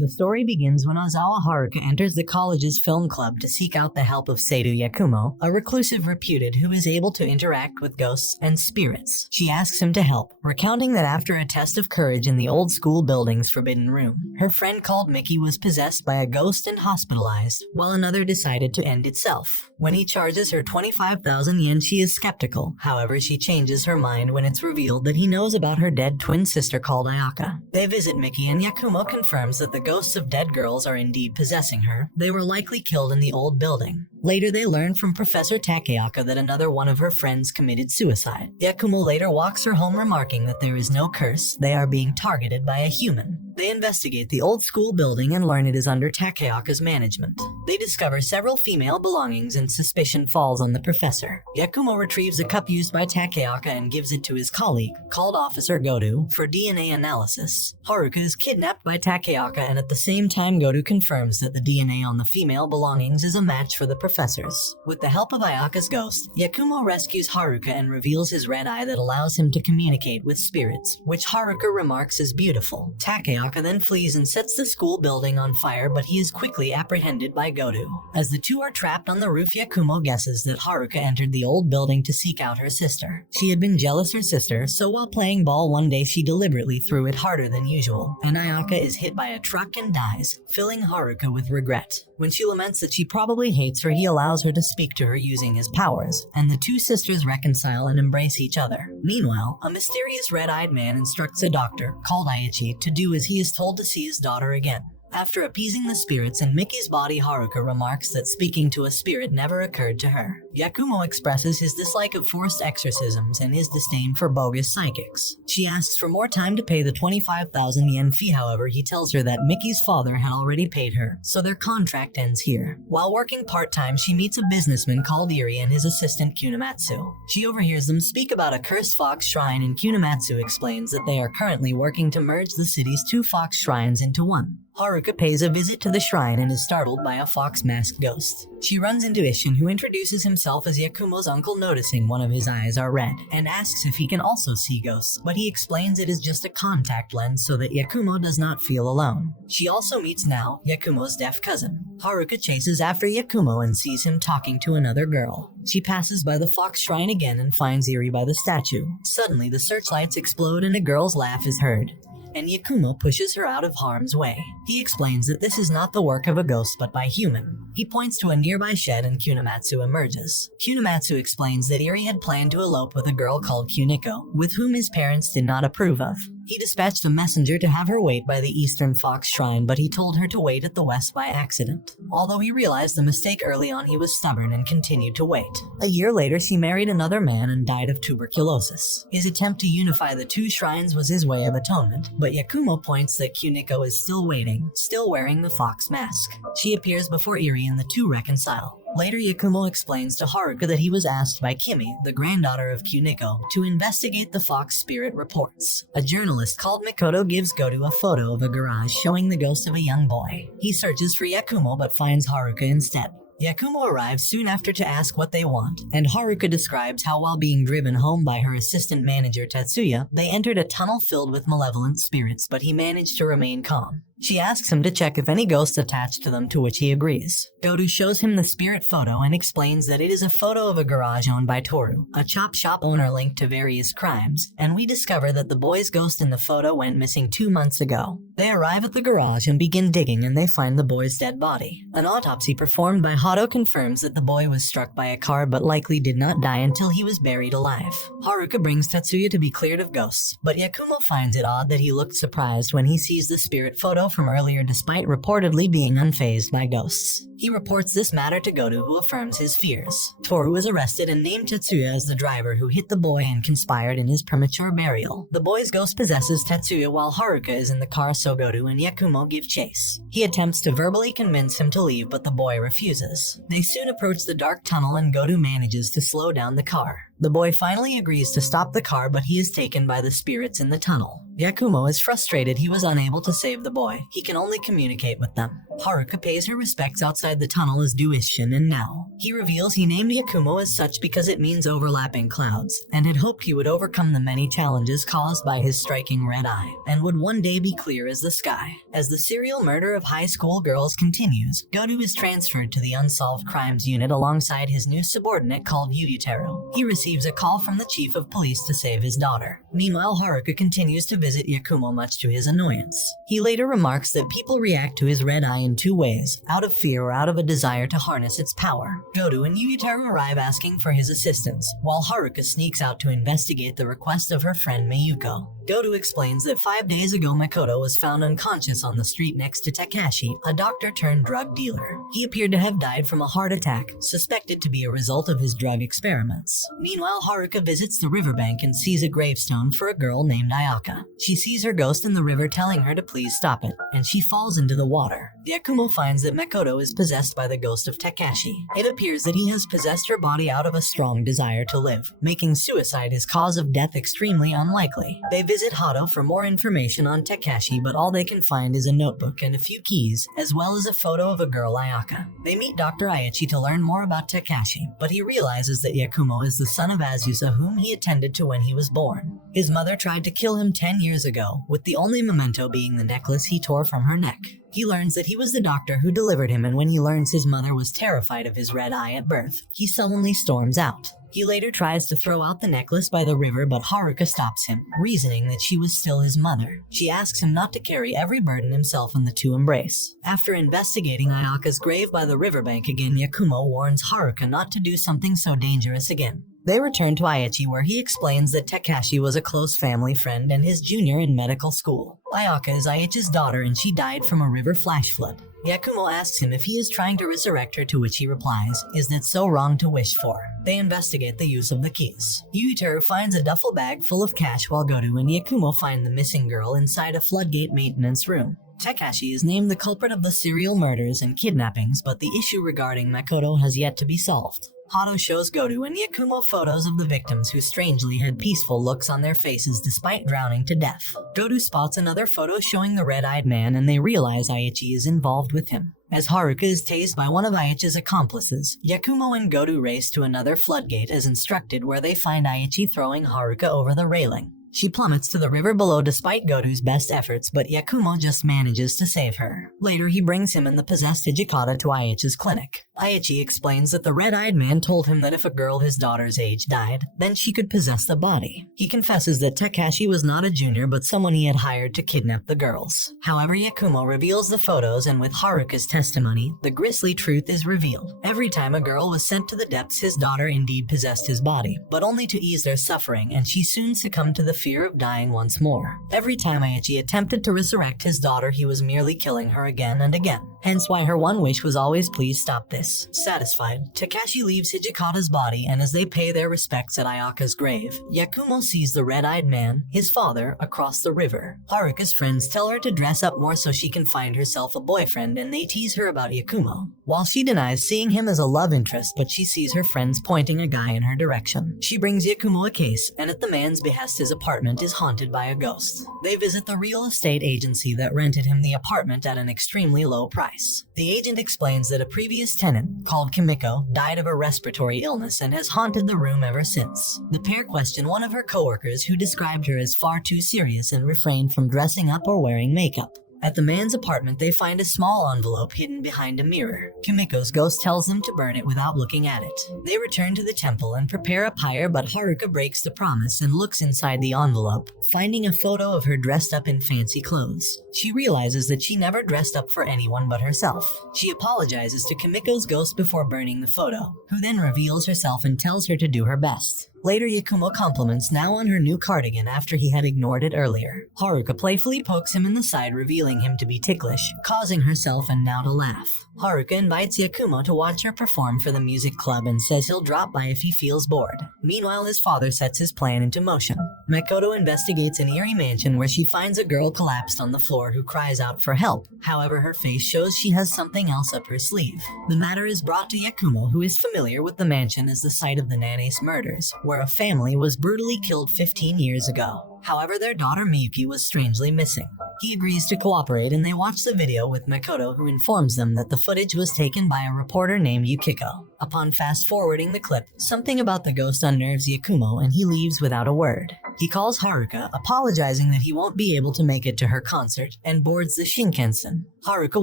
The story begins when Ozawa Haruka enters the college's film club to seek out the help of Saito Yakumo, a reclusive reputed who is able to interact with ghosts and spirits. She asks him to help, recounting that after a test of courage in the old school building's forbidden room, her friend called Mickey was possessed by a ghost and hospitalized, while another decided to end itself. When he charges her 25,000 yen, she is skeptical. However, she changes her mind when it's revealed that he knows about her dead twin sister called Ayaka. They visit Mickey and Yakumo confirms that the ghosts of dead girls are indeed possessing her. They were likely killed in the old building. Later, they learn from Professor Takeaka that another one of her friends committed suicide. Yakumo later walks her home remarking that there is no curse, they are being targeted by a human. They investigate the old school building and learn it is under Takeaka's management. They discover several female belongings and suspicion falls on the professor. Yakumo retrieves a cup used by Takeaka and gives it to his colleague, called Officer Godu, for DNA analysis. Haruka is kidnapped by Takeaka and at the same time Godu confirms that the DNA on the female belongings is a match for the professor's. With the help of Ayaka's ghost, Yakumo rescues Haruka and reveals his red eye that allows him to communicate with spirits, which Haruka remarks is beautiful. Takeaka then flees and sets the school building on fire, but he is quickly apprehended by Godu. As the two are trapped on the roof, Yakumo guesses that Haruka entered the old building to seek out her sister. She had been jealous her sister, so while playing ball one day she deliberately threw it harder than usual, and Ayaka is hit by a truck and dies, filling Haruka with regret. When she laments that she probably hates her, he allows her to speak to her using his powers, and the two sisters reconcile and embrace each other. Meanwhile, a mysterious red-eyed man instructs a doctor, called Aichi, to do as he is told to see his daughter again. After appeasing the spirits in Mickey's body, Haruka remarks that speaking to a spirit never occurred to her. Yakumo expresses his dislike of forced exorcisms and his disdain for bogus psychics. She asks for more time to pay the 25,000 yen fee, however, he tells her that Mickey's father had already paid her, so their contract ends here. While working part-time, she meets a businessman called Iri and his assistant Kunamatsu. She overhears them speak about a cursed fox shrine, and Kunamatsu explains that they are currently working to merge the city's two fox shrines into one. Haruka pays a visit to the shrine and is startled by a fox-masked ghost. She runs into Ishin, who introduces himself as Yakumo's uncle, noticing one of his eyes are red, and asks if he can also see ghosts, but he explains it is just a contact lens so that Yakumo does not feel alone. She also meets Nao, Yakumo's deaf cousin. Haruka chases after Yakumo and sees him talking to another girl. She passes by the fox shrine again and finds Iri by the statue. Suddenly, the searchlights explode and a girl's laugh is heard, and Yakumo pushes her out of harm's way. He explains that this is not the work of a ghost but by human. He points to a nearby shed and Kunamatsu emerges. Kunamatsu explains that Iri had planned to elope with a girl called Kuniko, with whom his parents did not approve of. He dispatched a messenger to have her wait by the Eastern Fox Shrine, but he told her to wait at the West by accident. Although he realized the mistake early on, he was stubborn and continued to wait. A year later, she married another man and died of tuberculosis. His attempt to unify the two shrines was his way of atonement, but Yakumo points that Kuniko is still waiting, still wearing the fox mask. She appears before Iri and the two reconcile. Later, Yakumo explains to Haruka that he was asked by Kimi, the granddaughter of Kuniko, to investigate the fox spirit reports. A journalist called Mikoto gives Godu a photo of a garage showing the ghost of a young boy. He searches for Yakumo but finds Haruka instead. Yakumo arrives soon after to ask what they want, and Haruka describes how while being driven home by her assistant manager Tatsuya, they entered a tunnel filled with malevolent spirits, but he managed to remain calm. She asks him to check if any ghosts attached to them, to which he agrees. Godu shows him the spirit photo and explains that it is a photo of a garage owned by Toru, a chop shop owner linked to various crimes, and we discover that the boy's ghost in the photo went missing 2 months ago. They arrive at the garage and begin digging, and they find the boy's dead body. An autopsy performed by Hato confirms that the boy was struck by a car but likely did not die until he was buried alive. Haruka brings Tatsuya to be cleared of ghosts, but Yakumo finds it odd that he looked surprised when he sees the spirit photo from earlier despite reportedly being unfazed by ghosts. He reports this matter to Godu, who affirms his fears. Toru is arrested and named Tatsuya as the driver who hit the boy and conspired in his premature burial. The boy's ghost possesses Tatsuya while Haruka is in the car, so Godu and Yakumo give chase. He attempts to verbally convince him to leave, but the boy refuses. They soon approach the dark tunnel and Godu manages to slow down the car. The boy finally agrees to stop the car, but he is taken by the spirits in the tunnel. Yakumo is frustrated he was unable to save the boy. He can only communicate with them. Haruka pays her respects outside the tunnel as Duishin and now. He reveals he named Yakumo as such because it means overlapping clouds, and had hoped he would overcome the many challenges caused by his striking red eye, and would one day be clear as the sky. As the serial murder of high school girls continues, Godu is transferred to the Unsolved Crimes Unit alongside his new subordinate called Yutaro. He receives a call from the chief of police to save his daughter. Meanwhile, Haruka continues to visit Yakumo much to his annoyance. He later remarks that people react to his red eye in two ways, out of fear or out of a desire to harness its power. Godu and Yutaro arrive asking for his assistance, while Haruka sneaks out to investigate the request of her friend Mayuko. Godu explains that 5 days ago Makoto was found unconscious on the street next to Takashi, a doctor-turned-drug dealer. He appeared to have died from a heart attack, suspected to be a result of his drug experiments. Meanwhile, Haruka visits the riverbank and sees a gravestone for a girl named Ayaka. She sees her ghost in the river telling her to please stop it, and she falls into the water. Yakumo finds that Makoto is possessed by the ghost of Takashi. It appears that he has possessed her body out of a strong desire to live, making suicide his cause of death extremely unlikely. They visit Hato for more information on Takashi, but all they can find is a notebook and a few keys, as well as a photo of a girl Ayaka. They meet Dr. Aichi to learn more about Takashi, but he realizes that Yakumo is the son of Azusa whom he attended to when he was born. His mother tried to kill him 10 years ago, with the only memento being the necklace he tore from her neck. He learns that he was the doctor who delivered him, and when he learns his mother was terrified of his red eye at birth, he sullenly storms out. He later tries to throw out the necklace by the river, but Haruka stops him, reasoning that she was still his mother. She asks him not to carry every burden himself, and the two embrace. After investigating Ayaka's grave by the riverbank again, Yakumo warns Haruka not to do something so dangerous again. They return to Aichi, where he explains that Takashi was a close family friend and his junior in medical school. Ayaka is Aichi's daughter and she died from a river flash flood. Yakumo asks him if he is trying to resurrect her, to which he replies, "Is that so wrong to wish for?" They investigate the use of the keys. Yutaro finds a duffel bag full of cash, while Godu and Yakumo find the missing girl inside a floodgate maintenance room. Takashi is named the culprit of the serial murders and kidnappings, but the issue regarding Makoto has yet to be solved. Hato shows Godu and Yakumo photos of the victims who strangely had peaceful looks on their faces despite drowning to death. Godu spots another photo showing the red-eyed man, and they realize Aichi is involved with him. As Haruka is tased by one of Aichi's accomplices, Yakumo and Godu race to another floodgate as instructed, where they find Aichi throwing Haruka over the railing. She plummets to the river below despite Godu's best efforts, but Yakumo just manages to save her. Later, he brings him and the possessed Hijikata to Aichi's clinic. Aichi explains that the red-eyed man told him that if a girl his daughter's age died, then she could possess the body. He confesses that Takashi was not a junior, but someone he had hired to kidnap the girls. However, Yakumo reveals the photos, and with Haruka's testimony, the grisly truth is revealed. Every time a girl was sent to the depths, his daughter indeed possessed his body, but only to ease their suffering, and she soon succumbed to the fear of dying once more. Every time Aichi attempted to resurrect his daughter, he was merely killing her again and again. Hence why her one wish was always, "Please stop this." Satisfied, Takashi leaves Hijikata's body, and as they pay their respects at Ayaka's grave, Yakumo sees the red-eyed man, his father, across the river. Haruka's friends tell her to dress up more so she can find herself a boyfriend, and they tease her about Yakumo. While she denies seeing him as a love interest, but she sees her friends pointing a guy in her direction. She brings Yakumo a case, and at the man's behest his apartment is haunted by a ghost. They visit the real estate agency that rented him the apartment at an extremely low price. The agent explains that a previous tenant, called Kimiko, died of a respiratory illness and has haunted the room ever since. The pair question one of her coworkers, who described her as far too serious and refrained from dressing up or wearing makeup. At the man's apartment, they find a small envelope hidden behind a mirror. Kimiko's ghost tells them to burn it without looking at it. They return to the temple and prepare a pyre, but Haruka breaks the promise and looks inside the envelope, finding a photo of her dressed up in fancy clothes. She realizes that she never dressed up for anyone but herself. She apologizes to Kimiko's ghost before burning the photo, who then reveals herself and tells her to do her best. Later, Yakumo compliments now on her new cardigan after he had ignored it earlier. Haruka playfully pokes him in the side, revealing him to be ticklish, causing herself and now to laugh. Haruka invites Yakumo to watch her perform for the music club and says he'll drop by if he feels bored. Meanwhile, his father sets his plan into motion. Makoto investigates an eerie mansion where she finds a girl collapsed on the floor who cries out for help. However, her face shows she has something else up her sleeve. The matter is brought to Yakumo, who is familiar with the mansion as the site of the Nanes murders, where a family was brutally killed 15 years ago. However, their daughter Miyuki was strangely missing. He agrees to cooperate and they watch the video with Makoto, who informs them that the footage was taken by a reporter named Yukiko. Upon fast-forwarding the clip, something about the ghost unnerves Yakumo and he leaves without a word. He calls Haruka, apologizing that he won't be able to make it to her concert, and boards the Shinkansen. Haruka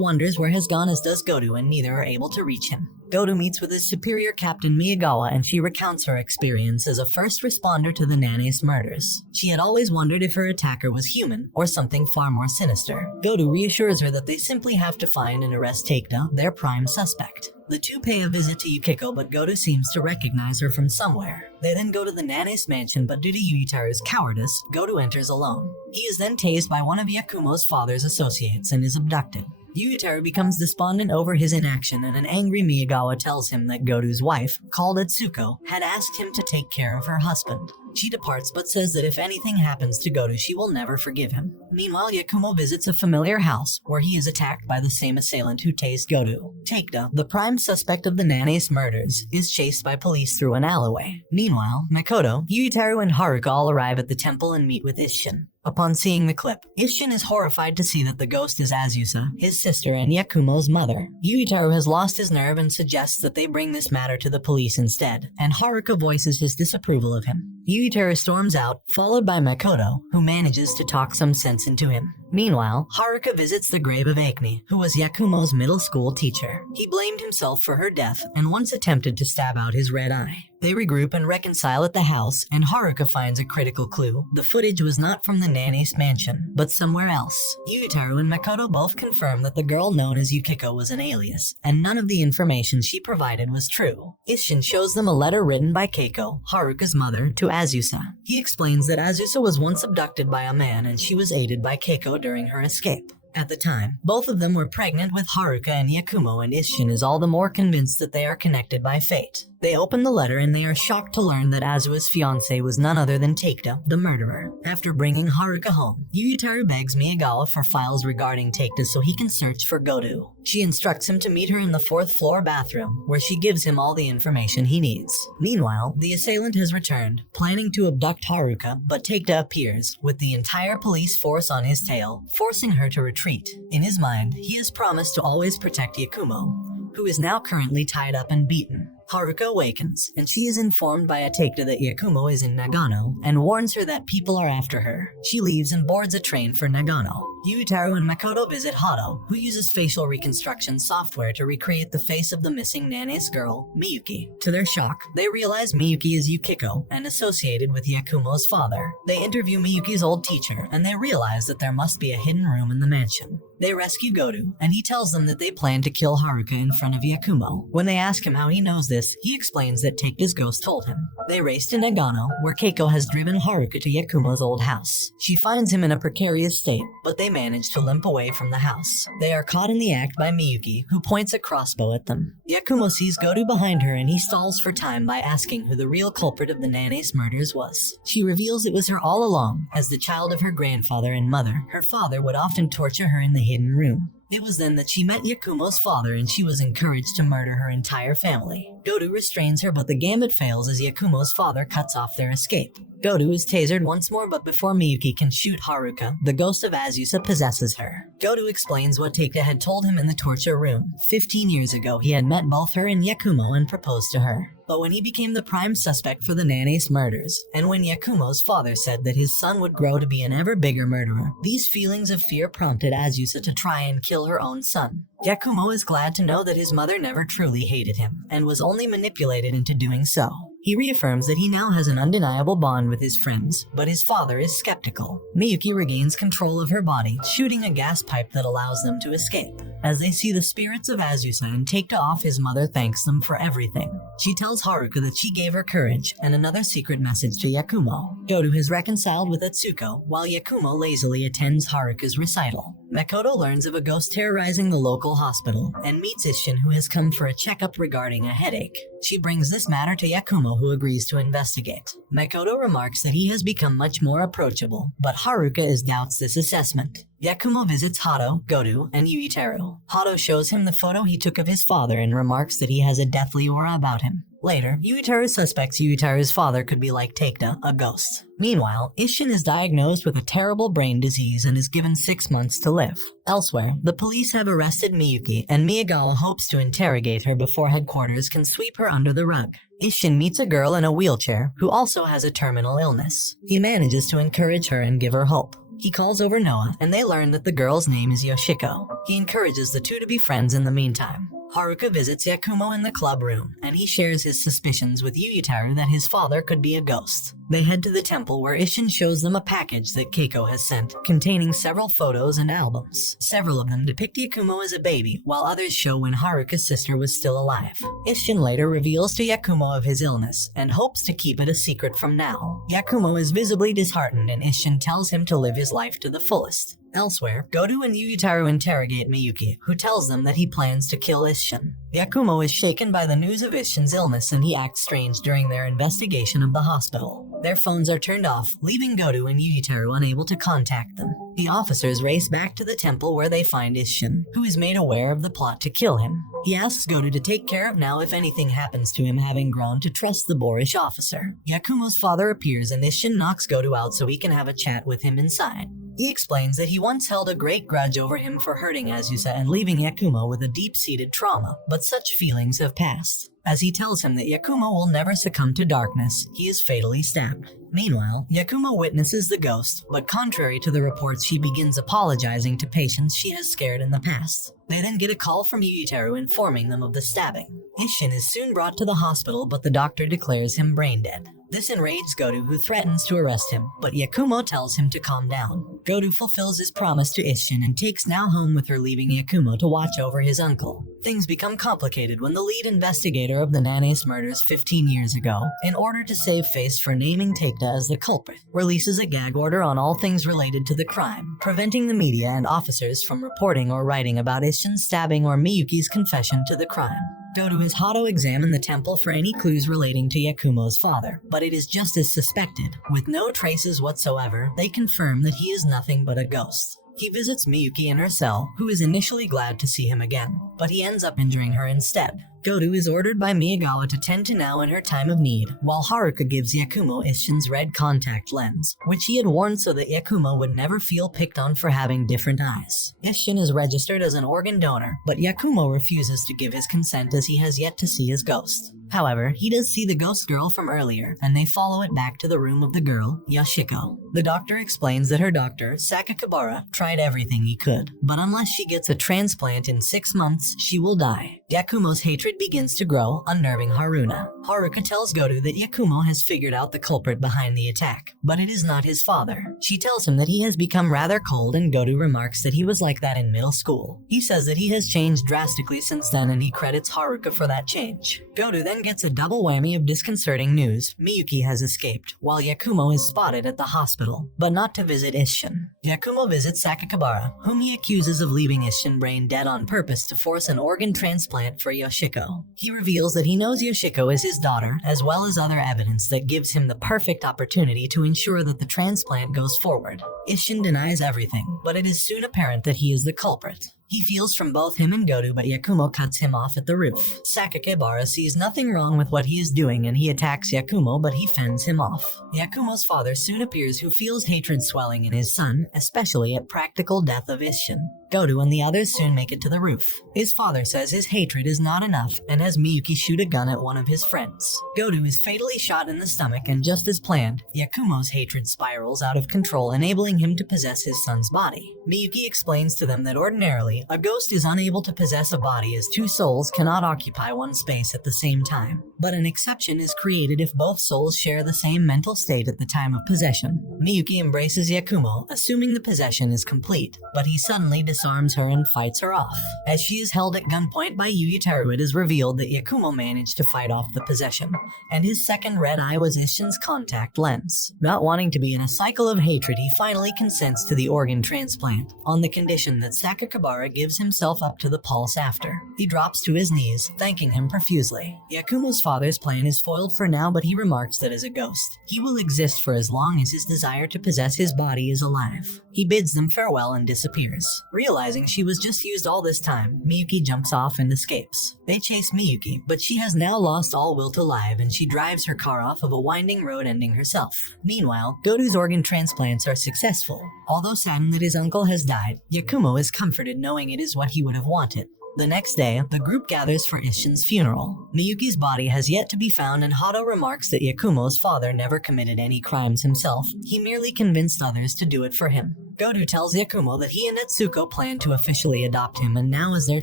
wonders where has gone, as does Goto, and neither are able to reach him. Goto meets with his superior Captain Miyagawa and she recounts her experience as a first responder to the Nane's murders. She had always wondered if her attacker was human or something far more sinister. Goto reassures her that they simply have to find and arrest Takeda, their prime suspect. The two pay a visit to Yukiko, but Goto seems to recognize her from somewhere. They then go to the Nane's mansion, but due to Yuitaru's cowardice, Goto enters alone. He is then tased by one of Yakumo's father's associates and is abducted. Yuitaru becomes despondent over his inaction, and an angry Miyagawa tells him that Goto's wife, called Atsuko, had asked him to take care of her husband. She departs but says that if anything happens to Goto, she will never forgive him. Meanwhile, Yakumo visits a familiar house where he is attacked by the same assailant who tased Goto. Takeda, the prime suspect of the Nane's murders, is chased by police through an alleyway. Meanwhile, Makoto, Yuitaru, and Haruka all arrive at the temple and meet with Isshin. Upon seeing the clip, Isshin is horrified to see that the ghost is Azusa, his sister, and Yakumo's mother. Yuitaru has lost his nerve and suggests that they bring this matter to the police instead, and Haruka voices his disapproval of him. Yuitaru storms out, followed by Makoto, who manages to talk some sense into him. Meanwhile, Haruka visits the grave of Akane, who was Yakumo's middle school teacher. He blamed himself for her death and once attempted to stab out his red eye. They regroup and reconcile at the house, and Haruka finds a critical clue. The footage was not from the Nane's mansion, but somewhere else. Yuitaru and Makoto both confirm that the girl known as Yukiko was an alias, and none of the information she provided was true. Isshin shows them a letter written by Keiko, Haruka's mother, to Azusa. He explains that Azusa was once abducted by a man and she was aided by Keiko during her escape. At the time, both of them were pregnant with Haruka and Yakumo, and Isshin is all the more convinced that they are connected by fate. They open the letter and they are shocked to learn that Azua's fiancé was none other than Takeda, the murderer. After bringing Haruka home, Yuitaru begs Miyagawa for files regarding Takeda so he can search for Goto. She instructs him to meet her in the 4th floor bathroom, where she gives him all the information he needs. Meanwhile, the assailant has returned, planning to abduct Haruka, but Takeda appears, with the entire police force on his tail, forcing her to retreat. In his mind, he has promised to always protect Yakumo, who is now currently tied up and beaten. Haruka awakens, and she is informed by Takeda that Yakumo is in Nagano, and warns her that people are after her. She leaves and boards a train for Nagano. Yuitaru and Makoto visit Hato, who uses facial reconstruction software to recreate the face of the missing Nane's girl, Miyuki. To their shock, they realize Miyuki is Yukiko, and associated with Yakumo's father. They interview Miyuki's old teacher, and they realize that there must be a hidden room in the mansion. They rescue Goto, and he tells them that they plan to kill Haruka in front of Yakumo. When they ask him how he knows this, he explains that Takeda's ghost told him. They race to Nagano, where Keiko has driven Haruka to Yakumo's old house. She finds him in a precarious state, but they manage to limp away from the house. They are caught in the act by Miyuki, who points a crossbow at them. Yakumo sees Goto behind her and he stalls for time by asking who the real culprit of the Nane's murders was. She reveals it was her all along. As the child of her grandfather and mother, her father would often torture her in the hidden room. It was then that she met Yakumo's father and she was encouraged to murder her entire family. Goto restrains her, but the gambit fails as Yakumo's father cuts off their escape. Goto is tasered once more, but before Miyuki can shoot Haruka, the ghost of Azusa possesses her. Goto explains what Takeda had told him in the torture room. 15 years ago, he had met both her and Yakumo and proposed to her. But when he became the prime suspect for the Nane's murders, and when Yakumo's father said that his son would grow to be an ever bigger murderer, these feelings of fear prompted Azusa to try and kill her own son. Yakumo is glad to know that his mother never truly hated him, and was only manipulated into doing so. He reaffirms that he now has an undeniable bond with his friends, but his father is skeptical. Miyuki regains control of her body, shooting a gas pipe that allows them to escape. As they see the spirits of Azusa and Takeda off, his mother thanks them for everything. She tells Haruka that she gave her courage, and another secret message to Yakumo. Goto has reconciled with Atsuko, while Yakumo lazily attends Haruka's recital. Makoto learns of a ghost terrorizing the local hospital, and meets Isshin, who has come for a checkup regarding a headache. She brings this matter to Yakumo, who agrees to investigate. Makoto remarks that he has become much more approachable, but Haruka doubts this assessment. Yakumo visits Hato, Goto, and Yuitaru. Hato shows him the photo he took of his father and remarks that he has a deathly aura about him. him. Later, Yuitaru suspects Yuitaru's father could be like Takeda, a ghost. Meanwhile, Isshin is diagnosed with a terrible brain disease and is given 6 months to live. Elsewhere, the police have arrested Miyuki, and Miyagawa hopes to interrogate her before headquarters can sweep her under the rug. Isshin meets a girl in a wheelchair who also has a terminal illness. He manages to encourage her and give her hope. He calls over Noah, and they learn that the girl's name is Yoshiko. He encourages the two to be friends in the meantime. Haruka visits Yakumo in the club room, and he shares his suspicions with Yuitaru that his father could be a ghost. They head to the temple where Isshin shows them a package that Keiko has sent, containing several photos and albums. Several of them depict Yakumo as a baby, while others show when Haruka's sister was still alive. Isshin later reveals to Yakumo of his illness, and hopes to keep it a secret from now. Yakumo is visibly disheartened, and Isshin tells him to live his life to the fullest. Elsewhere, Godu and Yuitaru interrogate Miyuki, who tells them that he plans to kill Isshin. Yakumo is shaken by the news of Isshin's illness, and he acts strange during their investigation of the hospital. Their phones are turned off, leaving Godu and Yuitaru unable to contact them. The officers race back to the temple where they find Isshin, who is made aware of the plot to kill him. He asks Godu to take care of now if anything happens to him, having grown to trust the boorish officer. Yakumo's father appears, and Isshin knocks Godu out so he can have a chat with him inside. He explains that he once held a great grudge over him for hurting Azusa and leaving Yakumo with a deep-seated trauma, but such feelings have passed. As he tells him that Yakumo will never succumb to darkness, he is fatally stabbed. Meanwhile, Yakumo witnesses the ghost, but contrary to the reports, she begins apologizing to patients she has scared in the past. They then get a call from Yuitaru informing them of the stabbing. Isshin is soon brought to the hospital, but the doctor declares him brain dead. This enrages Godu, who threatens to arrest him, but Yakumo tells him to calm down. Godu fulfills his promise to Isshin and takes Nao home with her, leaving Yakumo to watch over his uncle. Things become complicated when the lead investigator of the Nanes murders 15 years ago, in order to save face for naming Takeda as the culprit, releases a gag order on all things related to the crime, preventing the media and officers from reporting or writing about Isshin's stabbing or Miyuki's confession to the crime. Godu has Hato examine the temple for any clues relating to Yakumo's father, but it is just as suspected. With no traces whatsoever, they confirm that he is nothing but a ghost. He visits Miyuki in her cell, who is initially glad to see him again, but he ends up injuring her instead. Godu is ordered by Miyagawa to tend to Nao in her time of need, while Haruka gives Yakumo Isshin's red contact lens, which he had worn so that Yakumo would never feel picked on for having different eyes. Isshin is registered as an organ donor, but Yakumo refuses to give his consent as he has yet to see his ghost. However, he does see the ghost girl from earlier, and they follow it back to the room of the girl, Yoshiko. The doctor explains that her doctor, Sakakibara, tried everything he could, but unless she gets a transplant in 6 months, she will die. Yakumo's hatred begins to grow, unnerving Haruna. Haruka tells Godu that Yakumo has figured out the culprit behind the attack, but it is not his father. She tells him that he has become rather cold, and Godu remarks that he was like that in middle school. He says that he has changed drastically since then, and he credits Haruka for that change. Godu then gets a double whammy of disconcerting news. Miyuki has escaped, while Yakumo is spotted at the hospital, but not to visit Isshin. Yakumo visits Sakakibara, whom he accuses of leaving Isshin brain dead on purpose to force an organ transplant for Yoshiko. He reveals that he knows Yoshiko is his daughter, as well as other evidence that gives him the perfect opportunity to ensure that the transplant goes forward. Isshin denies everything, but it is soon apparent that he is the culprit. He feels from both him and Godu, but Yakumo cuts him off at the roof. Sakakibara sees nothing wrong with what he is doing, and he attacks Yakumo, but he fends him off. Yakumo's father soon appears, who feels hatred swelling in his son, especially at practical death of Isshin. Godu and the others soon make it to the roof. His father says his hatred is not enough and has Miyuki shoot a gun at one of his friends. Godu is fatally shot in the stomach, and just as planned, Yakumo's hatred spirals out of control, enabling him to possess his son's body. Miyuki explains to them that ordinarily, a ghost is unable to possess a body as two souls cannot occupy one space at the same time. But an exception is created if both souls share the same mental state at the time of possession. Miyuki embraces Yakumo, assuming the possession is complete, but he suddenly disarms her and fights her off. As she is held at gunpoint by Yuitaru, it is revealed that Yakumo managed to fight off the possession, and his second red eye was Isshin's contact lens. Not wanting to be in a cycle of hatred, he finally consents to the organ transplant, on the condition that Sakakibara gives himself up to the pulse after. He drops to his knees, thanking him profusely. Yakumo's father's plan is foiled for now, but he remarks that as a ghost, he will exist for as long as his desire to possess his body is alive. He bids them farewell and disappears. Realizing she was just used all this time, Miyuki jumps off and escapes. They chase Miyuki, but she has now lost all will to live and she drives her car off of a winding road, ending herself. Meanwhile, Goto's organ transplants are successful. Although saddened that his uncle has died, Yakumo is comforted knowing it is what he would have wanted. The next day, the group gathers for Isshin's funeral. Miyuki's body has yet to be found, and Hato remarks that Yakumo's father never committed any crimes himself. He merely convinced others to do it for him. Goto tells Yakumo that he and Etsuko plan to officially adopt him and now as their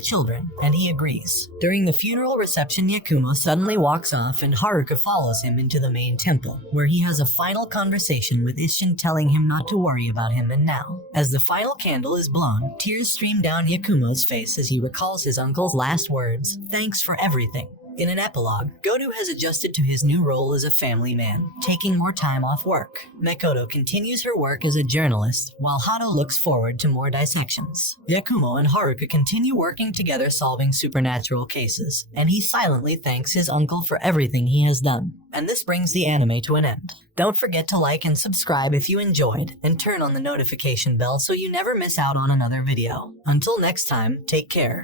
children, and he agrees. During the funeral reception, Yakumo suddenly walks off and Haruka follows him into the main temple, where he has a final conversation with Isshin telling him not to worry about him. And now, as the final candle is blown, tears stream down Yakumo's face as he recalls his uncle's last words, "Thanks for everything." In an epilogue, Goto has adjusted to his new role as a family man, taking more time off work. Makoto continues her work as a journalist, while Hato looks forward to more dissections. Yakumo and Haruka continue working together solving supernatural cases, and he silently thanks his uncle for everything he has done. And this brings the anime to an end. Don't forget to like and subscribe if you enjoyed, and turn on the notification bell so you never miss out on another video. Until next time, take care.